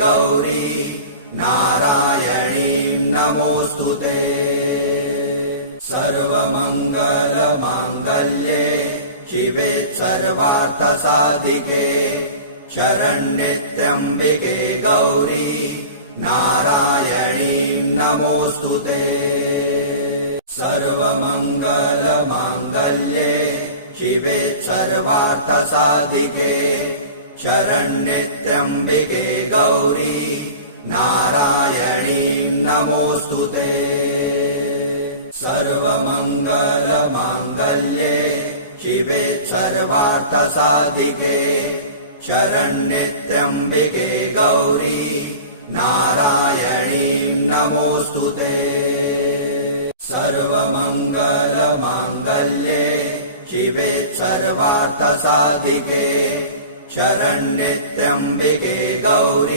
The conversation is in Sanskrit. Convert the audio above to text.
गौरी नारायणीं नमोऽस्तुते। सर्वमङ्गलमाङ्गल्ये शिवे सर्वार्थसाधिके शरण्ये त्र्यम्बिके गौरी नारायणीं नमोऽस्तुते। सर्वमङ्गलमाङ्गल्ये शिवे सर्वार्थसाधिके शरण्ये त्र्यम्बिके गौरी नारायणीं नमोऽस्तुते। सर्वमङ्गलमाङ्गल्ये शिवे सर्वार्थसाधिके शरण्ये त्र्यम्बिके गौरी नारायणीं नमोऽस्तुते। सर्वमङ्गलमाङ्गल्ये शिवे सर्वार्थसाधिके शरण्ये त्र्यम्बिके गौरी